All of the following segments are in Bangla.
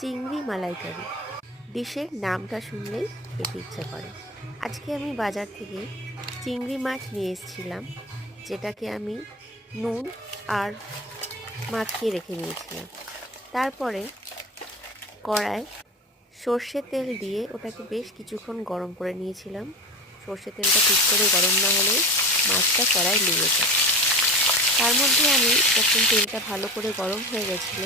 চিংড়ি মালাইকারি। ডিশের নামটা শুনলেই খেতে ইচ্ছা করে। আজকে আমি বাজার থেকে চিংড়ি মাছ নিয়ে এসেছিলাম, যেটাকে আমি নুন আর মাখিয়ে রেখে নিয়েছিলাম। তারপরে কড়ায় সর্ষে তেল দিয়ে ওটাকে বেশ কিছুক্ষণ গরম করে নিয়েছিলাম। সর্ষে তেলটা ঠিক করে গরম না হলে মাছটা কড়ায় লেগে যায়। তার মধ্যে আমি যখন তেলটা ভালো করে গরম হয়ে গেছিল,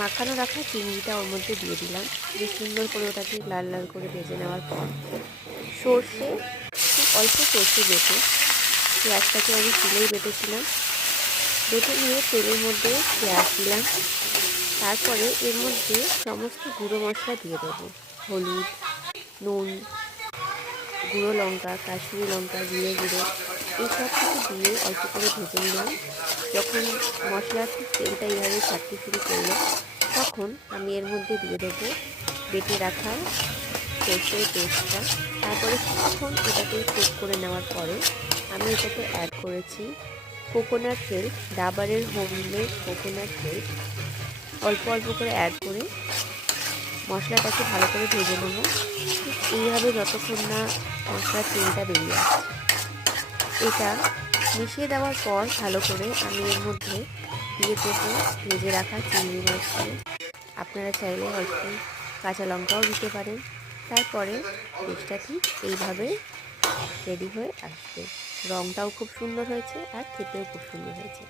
মাখানো রাখা চিংড়িটা ওর মধ্যে দিয়ে দিলাম। বেশ সুন্দর করে ওটাকে লাল লাল করে ভেজে নেওয়ার পর সর্ষে, খুব অল্প সর্ষে বেটে, পেঁয়াজটাকে আমি শিলেই বেটেছিলাম। বেটে নিয়ে তেলের মধ্যে পেঁয়াজ দিলাম। তারপরে এর মধ্যে সমস্ত গুঁড়ো মশলা দিয়ে দেবো। হলুদ, নুন, গুঁড়ো লঙ্কা, কাশ্মীরি লঙ্কা, জিরে গুঁড়ো, এই সব কিছু দিয়ে অল্প করে ভেজে নিলাম। যখন মশলার তেলটা এইভাবে ছাড়তে শুরু করলো, তখন আমি এর মধ্যে দিয়ে দেবো বেটে রাখা সর্ষের পেস্টটা। তারপরে কিছুক্ষণ এটাকে কুক করে নেওয়ার পরে আমি এটাতে অ্যাড করেছি কোকোনাট তেল, ডাবরের হোমমেড কোকোনাট তেল। অল্প অল্প করে অ্যাড করে মশলাটাকে ভালো করে ভেজে নেব। ঠিক এইভাবে যতক্ষণ না মশলার তেলটা বেরিয়ে আসছে। এটা মিশিয়ে দেওয়ার পর ভালো করে আমি এর মধ্যে দিয়ে দেবো ভেজে রাখা চিংড়ি মাছগুলো। আপনারা চাইলে অল্প কাঁচা লঙ্কাও দিতে পারেন। তারপরে ডিশটা ঠিক এইভাবে রেডি হয়ে আসবে। রঙটাও খুব সুন্দর হয়েছে আর খেতেও খুব সুন্দর হয়েছে।